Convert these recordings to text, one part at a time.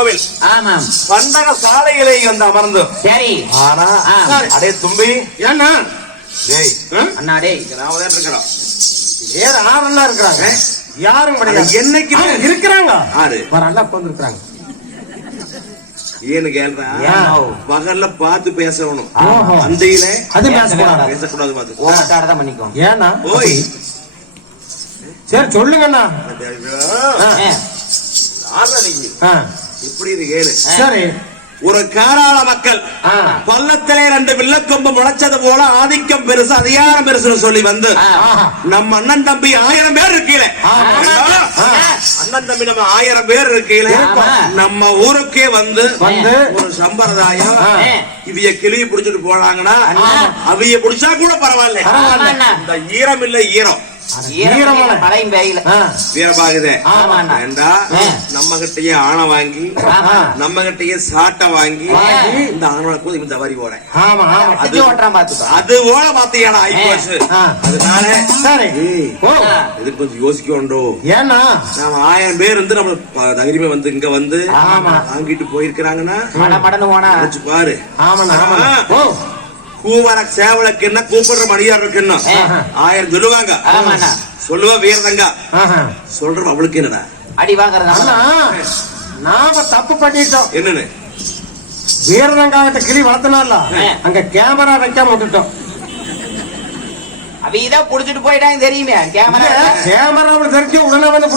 கோவில் ஆமாம். பண்டக சாலையிலே வந்து அமர்ந்து. சரி. ஆனா. அடே தும்பி. ஏன்னா? டேய் அண்ணா டேய். நாம தான் இருக்கிறோம் வேற ஆளெல்லாம் இருக்கிறாங்க. யாரும் கிடையாது. என்னைக்கு இருக்கிறாங்க. ஆறு வர அண்ணா உட்கார்ந்து இருக்கிறாங்க ஏன்னு கேள்றா ஏன்? பகல்ல பார்த்து பேசணும். அந்தையில அது பேசக்கூடாது. பேசக்கூடாது பார்த்து. ஓட்டாட தான் பண்ணிக்கோ ஏன்னா? ஓய். சரி சொல்லுங்கண்ணா. இப்படி இது கேளு சரி ஒரு காராள மக்கள் பள்ளத்திலே ரெண்டு வில்லக்கொம்பு முளைச்சது போல ஆதிக்கம் பெருசு அதிகாரம் பெருசுன்னு சொல்லி வந்து. நம்ம அண்ணன் தம்பி ஆயிரம் பேர். ஆ. அண்ணன் தம்பி நம்ம ஆயிரம் பேர் இருக்கீல ஆமா. நம்ம ஊருக்கே வந்து வந்து ஒரு சம்பிரதாயம். இவிய கிளிய புடிச்சிட்டு போனாங்கன்னா. அவிய புடிச்சா கூட பரவாயில்ல. இந்த ஈரம் இல்ல ஈரம் பெய்யல வீரபாகுதே. ஏண்டா. நம்ம கிட்டயே ஆணை வாங்கி ஆமா. நம்ம கிட்டயே சாட்டை வாங்கி. இந்த ஆணை கூட இந்த வரி போறேன் ஆமா ஆமா. அது போல பாத்தீங்கன்னா ஐப்போஸ் ஆ. அதனால சரி. இது கொஞ்சம் ஏன்னா? நாம ஆயிரம் பேர் வந்து நம்ம தைரியமா வந்து இங்க வந்து ஆமா. வாங்கிட்டு போயிருக்கிறாங்கன்னா மட மடன்னு போனா. நினைச்சு பாரு. ஆ. ஓ கூவர சேவலுக்கு என்ன கூப்பிடுற மணியார் இருக்குன்னா ஆ. ஆயிரம் சொல்லுவாங்க. சொல்லுவா வீரதங்க. ஆஹா. சொல்றோம் அவளுக்கு என்னடா? அடி வாங்குறது? நாம தப்பு பண்ணிட்டோம். என்னன்னு? வீரதங்காயத்தை கிளி வளர்த்தனால. அங்க கேமரா வைக்காம விட்டுட்டோம். அவ இதான் புடிச்சிட்டு போயிட்டாங்க தெரியுமே கேமரா. கேமரா தெரிஞ்சு உடனே வந்து.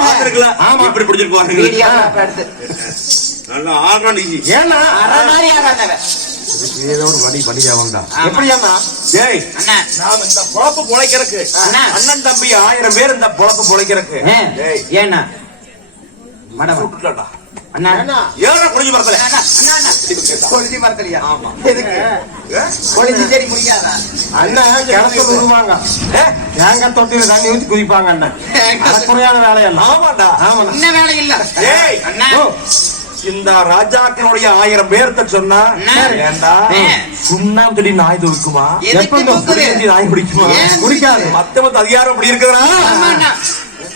பாத்துருக்கல ஆமா. இப்படி பிடிச்சிட்டு போறாங்க நல்லா ஆடுறான் ஏன்னா அரை மாதிரி ஆகாதவ ஏதோ ஒரு வழி ஆமா. அண்ணா ஏய் அண்ணா. நாம இந்த பொழப்பு பொழைக்கிறதுக்கு அண்ணா. அண்ணன் தம்பி ஆயிரம் பேர் இந்த பொழப்பு பொழைக்கிறதுக்கு. ஏண்ணா மடம் சுட்டுலடா அண்ணா. ஏறா அண்ணா, அண்ணா, அண்ணா. மரத்துலயா? ஆமா. எதுக்கு? கொளுத்தி செடி முடியாதா? அண்ணா கிணத்துல விடுவாங்க தேங்காய் தொட்டியில தண்ணி ஊத்தி குதிப்பாங்க அண்ணன் அறக்குறையான வேலையெல்லாம் ஆமாடா ஆமாண்ணா. இன்னும் வேலை இல்ல. ஏய். அண்ணா, இந்த ராஜாக்களுடைய ஆயிரம் பேர்த்த சொன்னா. ஏண்டா? ஆ. சுண்ணாம்பு தடி நாய்? குடிக்கஞ்சி நாய் குடிக்குமா? குடிக்காது. மத்த மத்த அதிகாரம் அப்படி அண்ணா.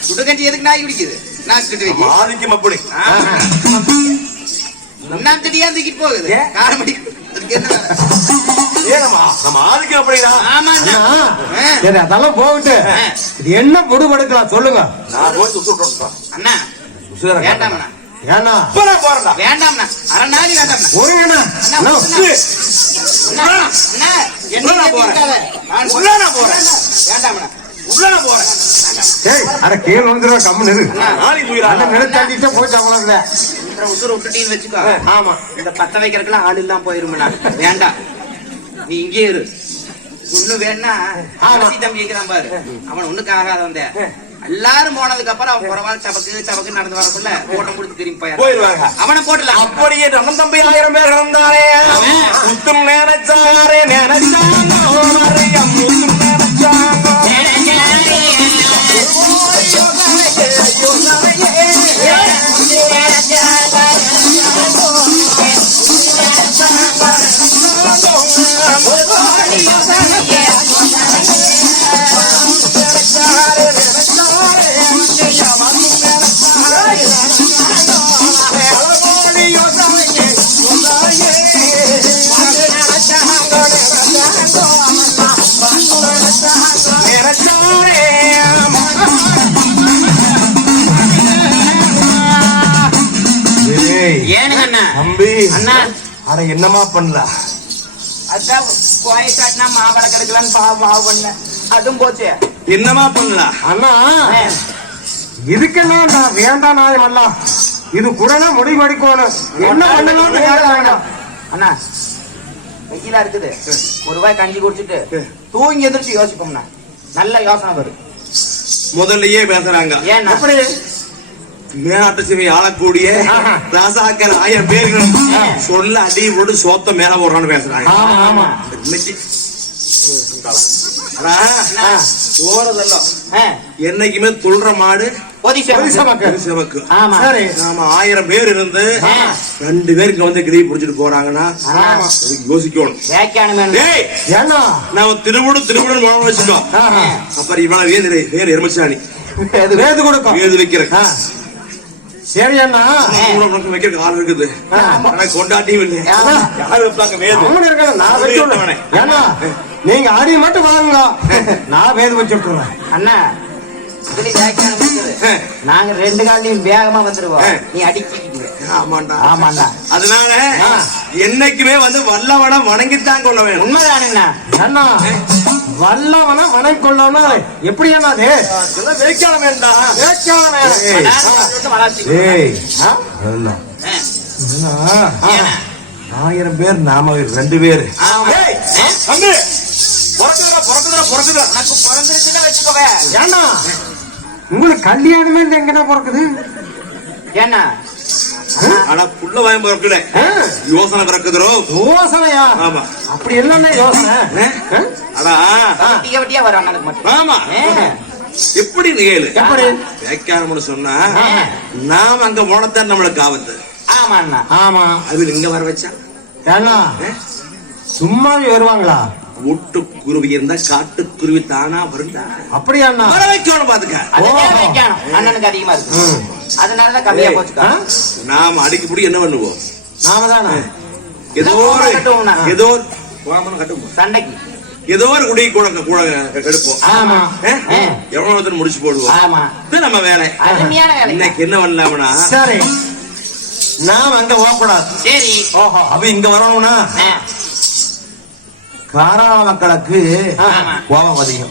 சுடுகஞ்சி எதுக்கு நாய் குடிக்குது. ஆதிக்கம் அப்படி. ஆமா. சுண்ணாம்பு செடியா தூக்கிட்டு போகுது? அதெல்லாம் போகட்டு. என்ன முடிவெடுக்கலாம் சொல்லுங்க. ஏன்னா? இப்ப நான் போறேன்டா வேண்டாம்ண்ணா. அரை நாள் வேண்டாம்ண்ணா. ஒருங்கண்ணா அண்ணா, என்ன போறேன். நான் உள்ள நான் போறேன். வேண்டாம்ண்ணா. உள்ள நான் போறேன். டேய் அட கீழ வந்துருவா கம்முன்னு இரு. நாளை உயிரா அண்ணன் நிறுத்தாண்டிட்டு போச்சு இந்த உசுரை விட்டுட்டீன்னு வச்சுக்கோ. ஆமா. இந்த பத்த வைக்கிறதுக்குலாம் ஆள் இல்லாம போயிருமுண்ணா. வேண்டாம். நீ இங்கே இரு. ஒண்ணு வேணா தம்பி பாரு. அவன் ஒண்ணுக்கு ஆகாதவன் எல்லாரும் போனதுக்கு அப்புறம் அவன் பரவாயில்ல சபக்கு சபக்கு நடந்து வரக்குள்ள ஓட்டம் கொடுத்து திரும்பி. போயிருவாங்க அவனை போட்டுலாம் அப்படியே நம்ம தம்பி ஆயிரம் பேர் இருந்தாரே முத்தும் நினைச்சாரே நினைச்சாங்க அட என்னமா பண்ணல? அதான் கோயை காட்டினா மாவளை கெடுக்கலான்னு பாவ பாவ பண்ண அதுவும் போச்சு. என்னமா பண்ணல? அண்ணா. இதுக்கெல்லாம் நான் வேண்டாம் நான் எல்லாம் இது குடனா முடிவெடுக்கணும் என்ன பண்ணணும்னு கேட்கறாங்க அண்ணா வெயிலா இருக்குது. ஒரு ரூபாய் கஞ்சி குடிச்சிட்டு தூங்கி எந்திரிச்சு யோசிப்போம்ண்ணா. நல்ல யோசனை வரும். முதல்லயே பேசுறாங்க. ஏன்னா எப்படி? மேலாட்ட சிவை ஆளக்கூடிய. ராசாக்கள் ஆயிரம் சொல்ல அடி போட்டு சோத்த மேல போடுறான்னு பேசுறாங்க. போறதெல்லாம் என்னைக்குமே துள்ற மாடு ஆயிரம் பேர் இருந்து. ரெண்டு பேருக்கு வந்து கிரி புடிச்சிட்டு போறாங்கன்னா யோசிக்கணும். வியாக்கியானம் வேணும். டேய்! ஏன்னா நாம திருவிடு திருவிடு மனம் வச்சுட்டோம். அப்புறம் இவ்வளவு வேறு வேறு எருமச்சாணி. வேது வேது கொடுக்கும். வேது வைக்கிறேன். சரி அண்ணா உனக்கு வைக்கிறதுக்கு ஆள் இருக்குது. ஆனா கொண்டாட்டியும் இல்லை. யாரு வைப்பாங்க வேது அவனு இருக்கான நான் வச்சு விடுறேன். ஏன்னா நீங்க அடி மட்டும் வாங்குங்க. நான் வேது வச்சு விட்டுறேன் அண்ணா. நாங்க ரெண்டு காலையும் வேகமா வந்துருவோம். நீ அடிக்கிட்டீங்க ஆமாண்டா. ஆமாண்ணா அதனால. என்னைக்குமே வந்து வல்லவனம் வணங்கித்தான் கொள்ள வேணும். உண்மைதானுங்கண்ணா அண்ணா? வல்லவன வனம் கொள்ளவன எப்படி. ஏய். ஆ? ஆ. ஏண்ணா? ஆயிரம் பேர் நாம ரெண்டு பேரு. உங்களுக்கு கல்யாணமே எங்கடா பிறக்குது? ஏண்ணா ஆனா புள்ள வாயம் பிறக்கல? யோசனை பிறக்குதுரோ யோசனையா? ஆமா. அப்படி இல்லன்னா யோசனை. வட்டியா வரும் ஆமா. எப்படி கேளு? எப்படி? வியாக்கியானம்னு சொன்னா. நாம் அங்க போனத்தான் நம்மளுக்கு ஆபத்து ஆமா ஆமா. அது இங்க வர வச்சா? ஏண்ணா சும்மாவே வருவாங்களா? ஒட்டு குருவி இருந்தா காட்டு குருவி தானா வருண்டா அப்படியா அண்ணா? வர வைக்கணும் பாத்துக்க. அண்ணனுக்கு அதிகமா இருக்கு. அதனாலதான் கம்மியா ஆ? நாம அடிக்கப்படி என்ன பண்ணுவோம்? நாம தானே ஏதோ ஒரு. ஏதோ. சண்டைக்கு. ஏதோ ஒரு குடி கூட கூட கெடுப்போம் ஆமா. எவ்வளவு ஒருத்தர் முடிச்சு போடுவோம்? ஆமா. இது நம்ம வேலை. அருமையான வேலை. இன்னைக்கு என்ன பண்ணலாம்னா? சரி. நாம் அங்க போகக்கூடாது. சரி. ஓஹோ. அவ இங்க வரணும்னா. காராள மக்களுக்கு. கோபம் அதிகம்?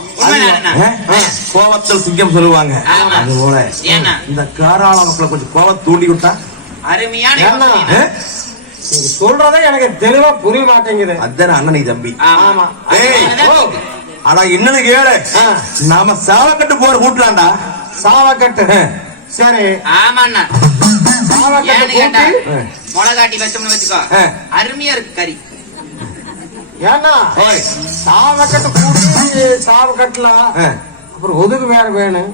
கோபத்தில் சிங்கம் சொல்லுவாங்க. அது போல? இந்த காராள மக்களை கொஞ்சம் கோபம் தூண்டி விட்டா? அருமையான சொல்றதே எனக்கு தெளிவா புரிய மாட்டேங்குது. அதானே அண்ணனை தம்பி. ஆமா. ஆனா என்னன்னு கேளு. நாம சாவக்கட்டு போற கூட்டலாம்டா. சாவக்கட்டு. சரி. ஆமா அண்ணா. சாவக்கட்டு மிளகாட்டி வச்சோம்னு வச்சுக்கோ. அருமையா இருக்கு கறி. ஏன்னா ஓய். சாவக்கட்டு கூட்டி சாவக்கட்டுல ஆ. அப்புறம் ஒதுக்கு வேற வேணும்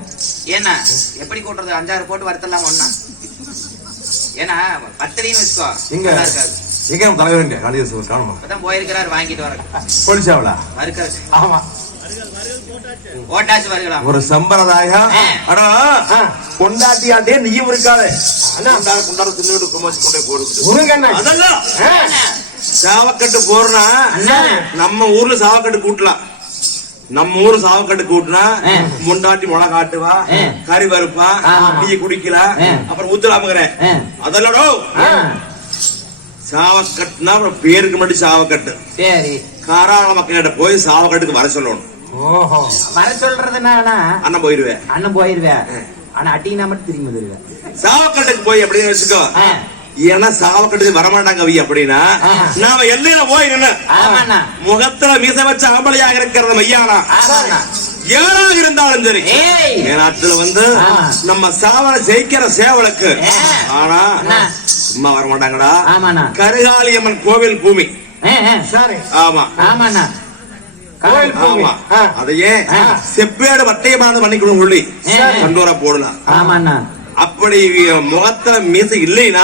ஏன்னா எப்படி கூட்டுறது? அஞ்சாறு போட்டு வறுத்தலாம் ஒண்ணா? ஏன்னா பத்தடின்னு வச்சுக்கோ எங்க? நல்லா இருக்காது. எங்க நம்ம தலைவர் எங்க? காளிதாஸ் காணுமா இப்பதான் போயிருக்கிறாரு வாங்கிட்டு வர. போலீஸாவளா? மறுக்காது ஆமா. ஓட்டாச்சு வருகலாம் ஒரு சம்பிரதாயம். ஆ. அடா ஆ. கொண்டாட்டியாண்டே நீயும் இருக்காது. அண்ணா. கொண்டாட கொண்டே போடுது அதெல்லாம். சாவக்கட்டு போறனா. நம்ம ஊர்ல சாவக்கட்டு கூட்டலாம் நம்ம ஊரு சாவக்கட்டு கூட்டினா. முண்டாட்டி முளை காட்டுவா. கறி வறுப்பா. டீ குடிக்கலாம் ஆ. அப்புறம் ஊத்தலாமுங்கிறேன். அதெல்லாம். சாவக்கட்டுனா அப்புறம் பேருக்கு முன்னாடி சாவக்கட்டு சரி காராள மக்கள்கிட்ட போய் சாவக்கட்டுக்கு வர சொல்லணும் ஓஹோ வர சொல்றது என்னன்னா அண்ணன் போயிருவேன் அண்ணன் போயிருவேன் ஆனா அட்டினா மட்டும் திரும்பி சாவக்கட்டுக்கு போய் அப்படின்னு வச்சுக்கோ. ஏன்னா சாவக்கட்டுக்கு வரமாட்டாங்க அவி அப்படின்னா. நாம எல்லையில போய் நின்னு முகத்துல மீச வச்ச ஆம்பளையாக இருக்கிறது மையானா யாராக இருந்தாலும் சரி. நாட்டுல வந்து. நம்ம சாவல ஜெயிக்கிற சேவலுக்கு. ஆனா. சும்மா வர மாட்டாங்கடா ஆமாண்ணா. கருகாளியம்மன் கோவில் பூமி. ஆமா. ஆமாண்ணா. அதையே. செப்பேடு வட்டையமானது பண்ணிக்கணும் சொல்லி. கண்டோரா போடலாம். ஆமாண்ணா. அப்படி முகத்துல மீச இல்லைன்னா?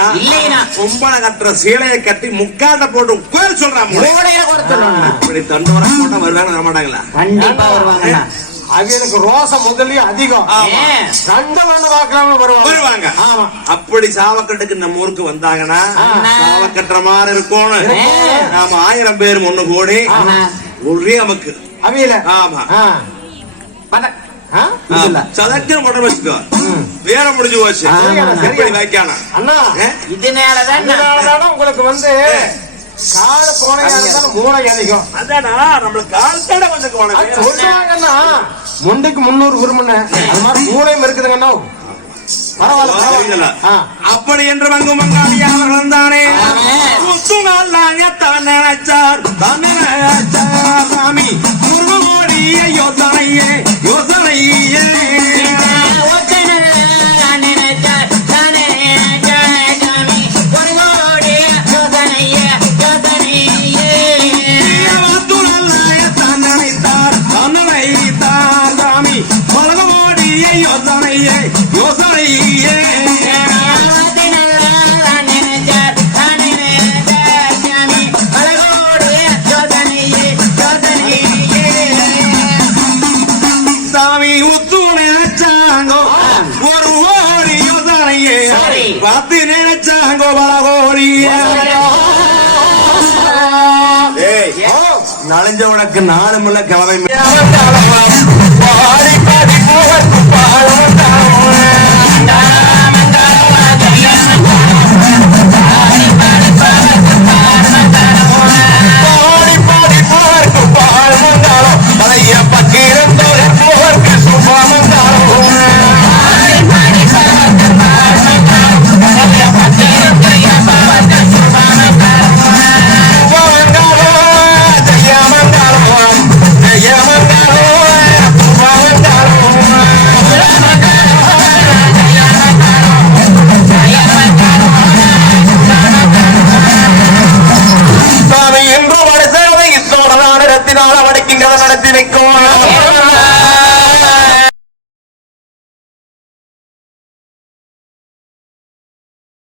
கொம்பனை கட்டுற சீலையை கட்டி முக்காட்ட போட்டு குறை சொல்லணும்ண்ணா அப்படி தண்டோரா போட்டா வருவாங்க வர மாட்டாங்களா கண்டிப்பா வருவாங்கண்ணா அவனுக்கு ரோசம் முதல்லயே அதிகம்? கண்ட வேண்ட வாக்கலாம வருவாங்க வருவாங்க ஆமா அப்படி சாவக்கட்டுக்கு நம்ம ஊருக்கு வந்தாங்கன்னா. சாவக்கட்டுற மாதிரி இருக்கணும் இருக்கும். நாம ஆயிரம் பேர் ஒண்ணு கூடி. ஒரே நமக்கு அவியல? ஆமா. சதக்கம் வச்சுக்கோ. வேற முடிஞ்சு போச்சு. ஆமா. எப்படி வைக்கானா அண்ணா இதனாலதான் நான் இதனாலதான் உங்களுக்கு வந்து கால கோணையா இருந்தாலும் மூளை அதிகம் அதானா? நம்மளுக்கு கால் தடை அது உனக்கு. சொல்றாங்கண்ணா. முண்டைக்கு முன்னூறு விரும்புன அது மாதிரி மூளையும் இருக்குதுங்கண்ணா. அப்படி என்று தானே. நினைச்சார். நினைச்சார். சாமி முருகோடிய யோசனையே யோசனையே பார்த்து நினைச்சா கோபாலகோரி ஏய் நலஞ்ச உனக்கு நாளுமுள்ள கிழமை பாடி பாடி பாடி சாமி